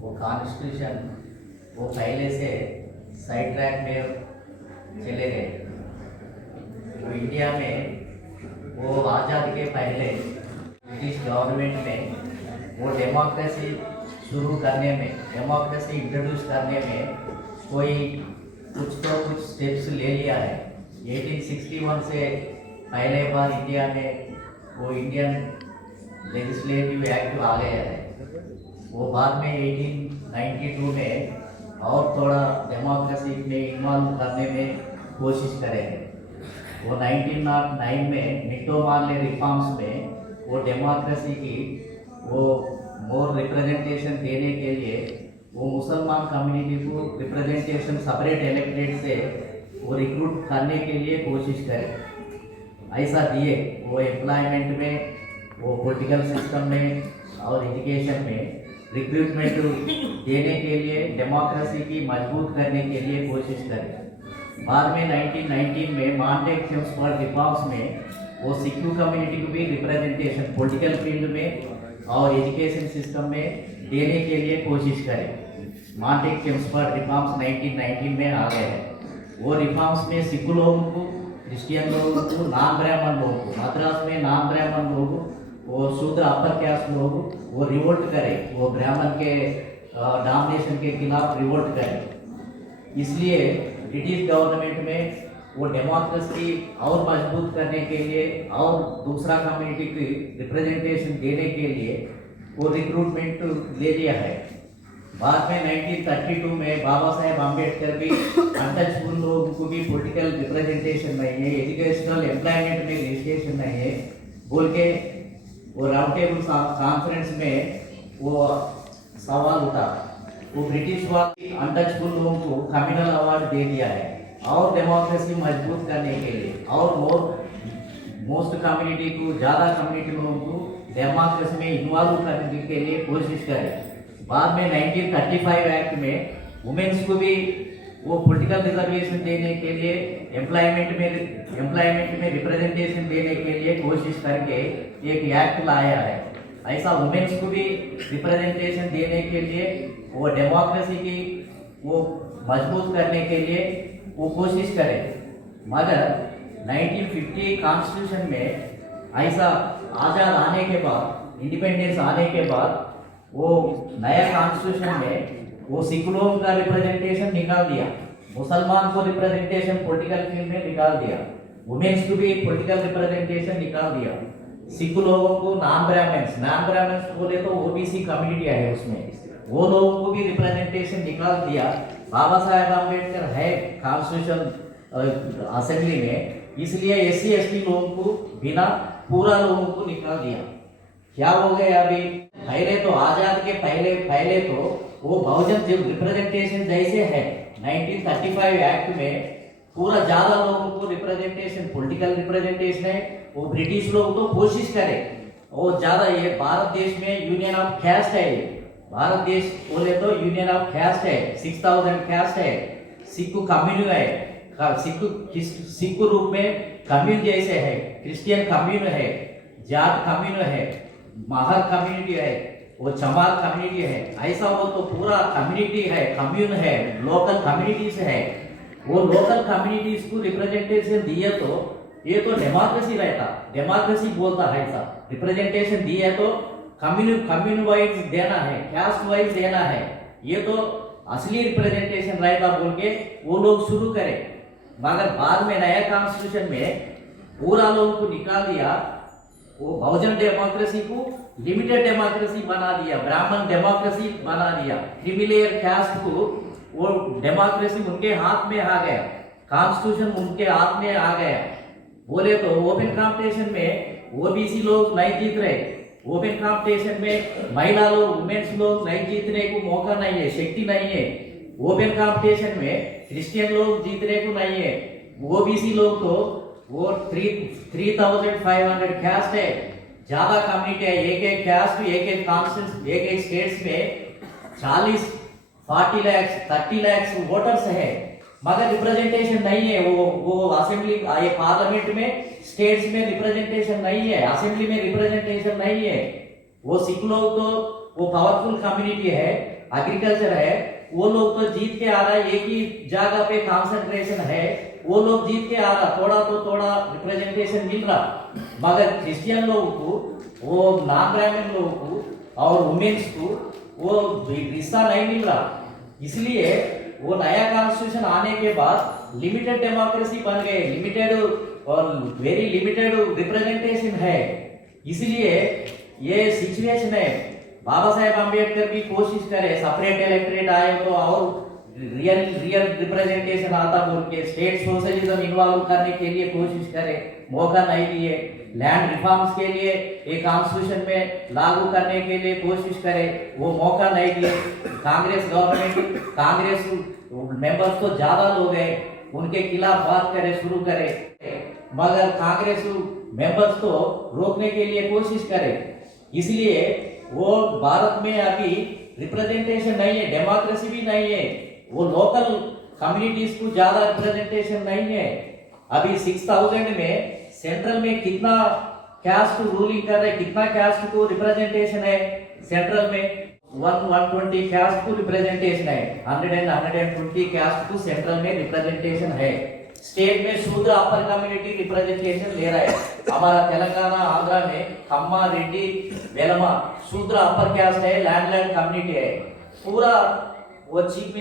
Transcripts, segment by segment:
वो कॉन्स्टिट्यूशन वो पहले से साइड ट्रैक में चले गए। वो इंडिया में वो आज़ाद के पहले ब्रिटिश गवर्नमेंट में वो डेमोक्रेसी शुरू करने में, डेमोक्रेसी इंट्रोड्यूस करने में कोई कुछ स्टेप्स ले लिया है। 1861 से पहले बार इंडिया में वो इंडियन लेजिस्लेटिव एक्ट आ गया है। वो बाद में 1892 में और थोड़ा डेमोक्रेसी में इन्वॉल्व करने में कोशिश करेंगे। वो 1909 में मिंटो मार्ले रिफॉर्म्स में वो डेमोक्रेसी की वो मोर रिप्रेजेंटेशन देने के लिए वो मुसलमान कम्युनिटी को रिप्रेजेंटेशन सेपरेट इलेक्टेड से वो रिक्रूट करने के लिए कोशिश करें। ऐसा दिए वो एम्प्लॉयमेंट में, वो पॉलिटिकल सिस्टम में और एजुकेशन में रिक्रूटमेंट देने के लिए, डेमोक्रेसी की मजबूत करने के लिए कोशिश करें। बाद में 1919 में मॉन्टेग चेम्सफोर्ड रिफॉर्म्स में वो सिक्खू कम्युनिटी को भी रिप्रेजेंटेशन पॉलिटिकल फील्ड में और एजुकेशन सिस्टम में देने के लिए कोशिश करें। मॉन्टेग चेम्सफोर्ड रिफॉर्म्स 1919 में आ गए हैं। वो रिफॉर्म्स में सिख लोगों को, क्रिश्चियन लोगों को, नॉन ब्राह्मण लोगों को, मद्रास में नॉन ब्राह्मण लोगों, वो शूद्र अपर कास्ट लोग वो रिवोल्ट करें, वो ब्राह्मण के डोमिनेशन के खिलाफ रिवोल्ट करें। इसलिए ब्रिटिश गवर्नमेंट में वो डेमोक्रेसी और मजबूत करने के लिए और दूसरा कम्युनिटी की रिप्रेजेंटेशन देने के लिए वो रिक्रूटमेंट ले लिया है। बाद में 1932 में बाबा साहेब अम्बेडकर भी अनटचबल लोगों को भी पॉलिटिकल रिप्रेजेंटेशन नहीं है, एजुकेशनल एम्प्लॉयमेंट में रजिस्ट्रेशन नहीं है बोल के वो राउंड टेबल कॉन्फ्रेंस में वो सवाल उठा। वो ब्रिटिश वाले अनटचबल लोगों को कम्युनल अवार्ड दे दिया है और डेमोक्रेसी मजबूत करने के लिए और मोस्ट कम्युनिटी को, ज़्यादा कम्युनिटी लोगों को डेमोक्रेसी में इन्वॉल्व करने के लिए कोशिश करें। बाद में 1935 एक्ट में वुमेन्स को भी वो पॉलिटिकल रिजर्वेशन देने के लिए, एम्प्लॉयमेंट में रिप्रेजेंटेशन देने के लिए कोशिश करके एक एक्ट लाया है। ऐसा वुमेन्स को भी रिप्रेजेंटेशन देने के लिए, वो डेमोक्रेसी की वो मजबूत करने के लिए वो कोशिश करें। मगर 1950 कॉन्स्टिट्यूशन में ऐसा आज़ाद आने के बाद, इंडिपेंडेंस आने के बाद वो नया कॉन्स्टिट्यूशन में वो सिख लोगों का रिप्रेजेंटेशन निकाल दिया, मुसलमान को रिप्रेजेंटेशन पॉलिटिकल फील्ड में निकाल दिया, वुमेन्स को भी पॉलिटिकल रिप्रेजेंटेशन निकाल दिया, सिख लोगों को नॉन ब्राह्मण्स बोले तो ओबीसी कम्युनिटी है उसमें, वो लोगों को भी रिप्रेजेंटेशन निकाल दिया। बाबा साहेब अम्बेडकर है कॉन्स्टिट्यूशन असेंबली में, इसलिए एससी एसटी लोगों को बिना पूरा लोगों को निकाल दिया। क्या हो गया अभी? पहले तो आजाद के पहले तो वो बहुजन रिप्रेजेंटेशन जैसे है 1935 एक्ट में पूरा ज्यादा लोगों को रिप्रेजेंटेशन, पॉलिटिकल रिप्रेजेंटेशन है। वो ब्रिटिश लोग तो कोशिश करें और ज्यादा, ये भारत देश में यूनियन ऑफ कैस्ट है, भारत देश बोले तो यूनियन ऑफ कैस्ट है, 6000 कैस्ट है, सिख कम्युन है, सिख रूप में कम्युन जैसे है, क्रिश्चियन कम्युन है, जाट कम्युन है, महर कम्युनिटी है, वो चमार कम्युनिटी है। ऐसा वो तो पूरा कम्युनिटी है, कम्युन है, लोकल कम्युनिटीज है। वो लोकल कम्युनिटीज को रिप्रेजेंटेशन दिए तो ये तो डेमोक्रेसी रहता, डेमोक्रेसी बोलता है ऐसा। रिप्रेजेंटेशन दिए तो कम्युन वाइज देना है, कास्ट वाइज देना है, ये तो असली रिप्रेजेंटेशन रहेगा बोल के वो लोग शुरू करें। मगर बाद में नया कॉन्स्टिट्यूशन में पूरा लोगों को निकाल दिया, वो बहुजन डेमोक्रेसी को लिमिटेड डेमोक्रेसी बना दिया, ब्राह्मण डेमोक्रेसी बना दिया, क्रीमीलेयर कास्ट को वो डेमोक्रेसी उनके हाथ में आ गया, कॉन्स्टिट्यूशन उनके हाथ में आ गया। बोले तो ओपन कंपटीशन में ओबीसी लोग नहीं जीत रहे, ओपन कंपटीशन में महिला लोग, वुमेन्स लोग नहीं जीतने को मौका नहीं है, शक्ति नहीं है। ओपन कंपटीशन में क्रिश्चियन लोग जीतने को नहीं है, ओबीसी लोग तो वो 3500 कैस्ट है, ज्यादा कम्युनिटी है, एक कैस्ट, एक कॉन्स्टिट्यूंसी, एक स्टेट्स में 40 लाख 30 लाख वोटर्स है, मगर रिप्रेजेंटेशन नहीं है। वो असेंबली, ये पार्लियामेंट में, स्टेट्स में रिप्रेजेंटेशन नहीं है, असेंबली में रिप्रेजेंटेशन नहीं है। वो सिख लोग तो वो पावरफुल कम्युनिटी है, एग्रीकल्चर है, वो लोग तो जीत के आ रहा है, एक ही जगह पे कॉन्सेंट्रेशन है, वो लोग जीत के आ रहा, थोड़ा तो थोड़ा रिप्रेजेंटेशन मिल रहा, मगर क्रिश्चियन लोगों को, वो नॉन ब्राह्मण लोगों को और वुमेन्स को वो हिस्सा नहीं मिल रहा। इसलिए वो नया कॉन्स्टिट्यूशन आने के बाद लिमिटेड डेमोक्रेसी बन गए, लिमिटेड और वेरी लिमिटेड रिप्रेजेंटेशन है। इसलिए ये सिचुएशन है, बाबा साहेब अम्बेडकर भी कोशिश करे सेपरेट इलेक्टोरेट आए तो और रियल रिप्रेजेंटेशन आता बोल के स्टेट सोशलिज्म इन्वॉल्व करने के लिए कोशिश करे, मौका नहीं दिए। लैंड रिफॉर्म्स के लिए एक कॉन्स्टिट्यूशन में लागू करने के लिए कोशिश करे, वो मौका नहीं दिए। कांग्रेस गवर्नमेंट, कांग्रेस मेंबर्स तो ज्यादा लोग हैं, उनके खिलाफ बात करे, शुरू करे, मगर कांग्रेस मेंबर्स तो रोकने के लिए कोशिश करे। इसलिए वो भारत में अभी रिप्रेजेंटेशन नहीं है, डेमोक्रेसी भी नहीं है, वो लोकल कम्युनिटीज को ज्यादा रिप्रेजेंटेशन नहीं है। अभी 6000 में सेंट्रल में कितना कास्ट रूलिंग कर रहे, कितना कास्ट को रिप्रेजेंटेशन है सेंट्रल में, 120 कास्ट को रिप्रेजेंटेशन है, 120 कास्ट को सेंट्रल में रिप्रेजेंटेशन है। स्टेट में शूद्र अपर कम्युनिटी रिप्रेजेंटेशन ले रहा है। हमारा तेलंगाना आंध्रा में खम्मा, रेड्डी, वेलमा शूद्र अपर कास्ट है, लैंड कम्युनिटी है। पूरा वो चीफ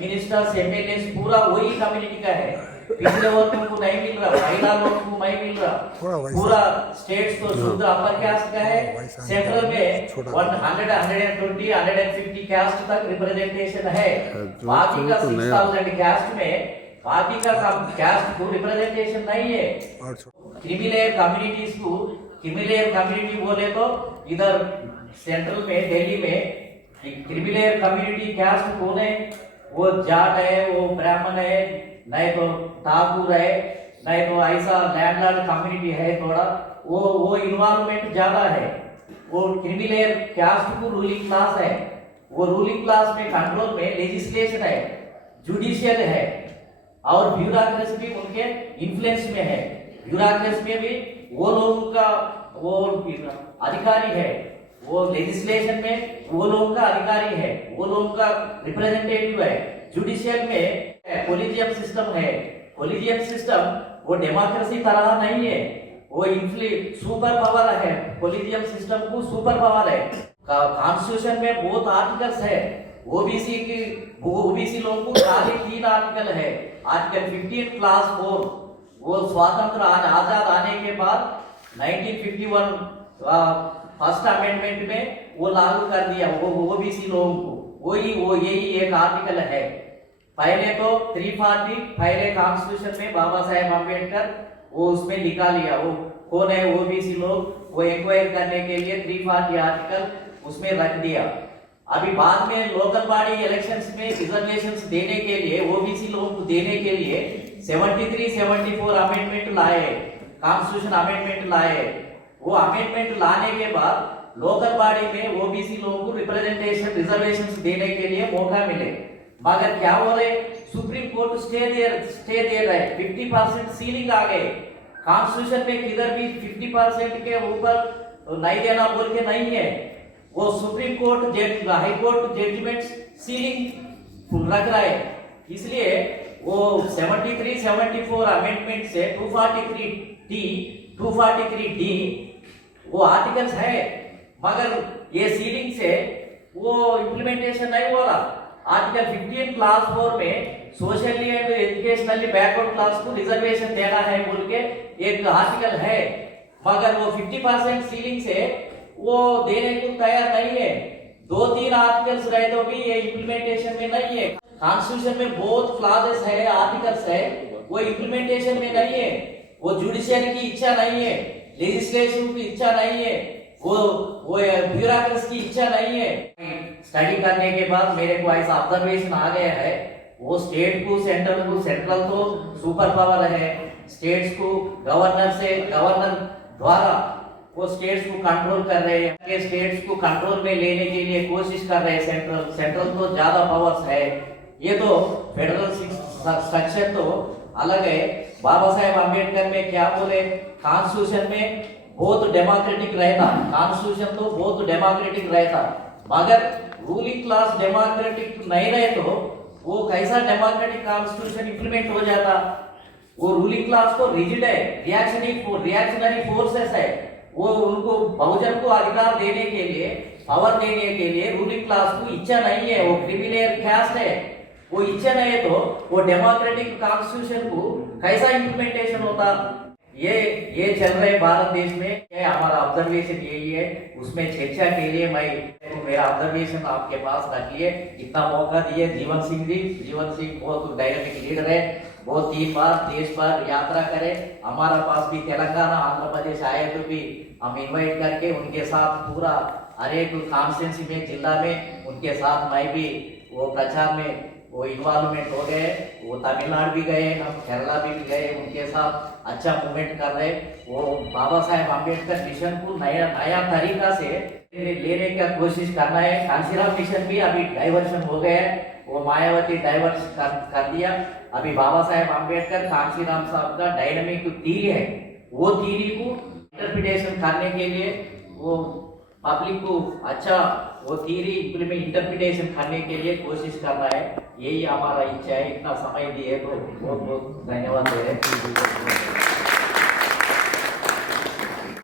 मिनिस्टर्स एमएलए पूरा वही कम्युनिटी का है। पिछले वर्गों को नहीं मिल रहा, महिला लोगों को नहीं मिल रहा, पूरा स्टेट्स तो शूद्र अपर कास्ट का है। सेंट्रल में 120, 150 कास्ट तक रिप्रेजेंटेशन है। बाकी का 6000 कास्ट में बाकी का कास्ट को रिप्रेजेंटेशन नहीं है। क्रिमिलेयर कम्युनिटीज को, क्रिमिलेयर कम्युनिटी बोले तो इधर सेंट्रल में दिल्ली में क्रिमिलेयर कम्युनिटी कास्ट कौन है? वो जाट है, वो ब्राह्मण है, नहीं तो ठाकुर है, नहीं तो ऐसा लैंडलॉर्ड कम्युनिटी है थोड़ा, वो इन्वॉल्वमेंट ज्यादा है। वो क्रिमिलेयर कास्ट को रूलिंग क्लास है, वो रूलिंग क्लास में कंट्रोल में लेजिस्लेशन है, जुडिशियल है और ब्यूरोक्रेसी भी उनके इन्फ्लुएंस में है। ब्यूरोक्रेसी में भी वो लोगों का वो अधिकारी है, वो लेजिस्लेशन में वो लोगों का अधिकारी है, वो लोगों का रिप्रेजेंटेटिव है। जुडिशियल में कोलिजियम सिस्टम है, कोलिजियम सिस्टम वो डेमोक्रेसी तरह नहीं है, वो सुपर पावर है, कोलिजियम सिस्टम को सुपर पावर है। कॉन्स्टिट्यूशन में बहुत आर्टिकल्स है, ओबीसी लोगों को खाली 3 आर्टिकल है। आर्टिकल 15 क्लास 4 वो स्वातंत्र आजाद आने के बाद 1951 फर्स्ट अमेंडमेंट में वो लागू कर दिया वो ओबीसी लोगों को, यही एक आर्टिकल है। पहले तो 340 पहले कॉन्स्टिट्यूशन में बाबा साहेब अम्बेडकर वो उसमें लिखा लिया, वो कौन है ओबीसी लोग, वो इंक्वायर करने के लिए 340 आर्टिकल उसमें रख दिया। अभी बाद में लोकल बॉडी इलेक्शंस में रिजर्वेशंस देने के लिए, ओबीसी लोगों को देने के लिए 73-74 अमेंडमेंट लाए, कॉन्स्टिट्यूशन अमेंडमेंट लाए। वो अमेंडमेंट लाने के बाद लोकल बॉडी में ओबीसी लोगों को रिप्रेजेंटेशन रिजर्वेशंस देने के लिए मौका मिले, मगर क्या हो रहे, सुप्रीम कोर्ट स्टे दे रहे, 50% सीलिंग आ गए। कॉन्स्टिट्यूशन में किधर भी 50% के ऊपर नहीं देना बोल के नहीं है, वो Supreme Court High Court judgment ceiling रख रहा है। इसलिए वो 73-74 अमेंडमेंट से 243D 243D वो आर्टिकल्स है, मगर ये सीलिंग से वो इम्प्लीमेंटेशन नहीं हो रहा। आर्टिकल 15 क्लास 4 में socially and educationally backward class को रिजर्वेशन देना है बोल के एक आर्टिकल है, मगर वो 50% सीलिंग से वो देने को तैयार नहीं है। 2-3 आर्टिकल्स रहे तो भी ये इम्प्लीमेंटेशन में नहीं है। कॉन्स्टिट्यूशन में बहुत क्लॉजेस है, आर्टिकल्स है, वो इम्प्लीमेंटेशन में नहीं है। वो जुडिशियरी की इच्छा नहीं है, लेजिस्लेशन की इच्छा नहीं है, वो ब्यूरोक्रेसी की इच्छा नहीं है। स्टडी करने के बाद मेरे को ऐसा ऑब्जर्वेशन आ गया है, वो स्टेट को सेंट्रल तो सुपर पावर है, स्टेट्स को गवर्नर द्वारा वो स्टेट्स को कंट्रोल कर रहे हैं, स्टेट्स को कंट्रोल में लेने के लिए कोशिश कर रहे हैं। सेंट्रल तो ज्यादा पावर्स है, ये तो फेडरल स्ट्रक्चर तो अलग है। बाबा साहेब अम्बेडकर में क्या बोले, कॉन्स्टिट्यूशन में बहुत डेमोक्रेटिक रहता, कॉन्स्टिट्यूशन तो बहुत डेमोक्रेटिक रहता, मगर रूलिंग क्लास डेमोक्रेटिक नहीं रहे तो वो कैसा डेमोक्रेटिक कॉन्स्टिट्यूशन इंप्लीमेंट हो जाता। वो रूलिंग क्लास तो रिजिड है, रिएक्शनरी फोर्सेस है, वो उनको बहुजन को अधिकार देने के लिए, पावर देने के लिए रूलिंग क्लास को इच्छा नहीं है, वो क्रिमिनल कैस्ट है, वो इच्छा नहीं है तो वो डेमोक्रेटिक कॉन्स्टिट्यूशन को कैसा इंप्लीमेंटेशन होता। ये चल रहे भारत देश में, ये हमारा ऑब्जर्वेशन यही है। उसमें चर्चा के लिए मैं मेरा ऑब्जर्वेशन आपके पास रखिए, इतना मौका दिए जीवन सिंह जी। जीवन सिंह बहुत डायनेमिक लीडर है, वो 3 बार देश पर यात्रा करे, हमारा पास भी तेलंगाना आंध्र प्रदेश आए तो भी हम इनवाइट करके उनके साथ पूरा हर एक कॉन्स्टिट्यूंसी में जिला में उनके साथ मैं भी वो प्रचार में वो इन्वॉल्वमेंट हो गए। वो तमिलनाडु भी गए, हम केरला भी गए, उनके साथ अच्छा मूवमेंट कर रहे। वो बाबा साहेब अम्बेडकर मिशन को नया तरीका से लेने का कोशिश करना है। कांशीराम मिशन भी अभी डाइवर्शन हो गया है, वो मायावती डाइवर्स कर दिया। अभी बाबा साहेब अम्बेडकर कांशीराम साहब का डायनामिक थीरी है, वो थीरी को इंटरप्रिटेशन करने के लिए वो पब्लिक को अच्छा वो थीरी इंटरप्रिटेशन करने के लिए कोशिश करना है, यही हमारा इच्छा है। इतना समय दिए तो बहुत बहुत धन्यवाद दे रहे हैं।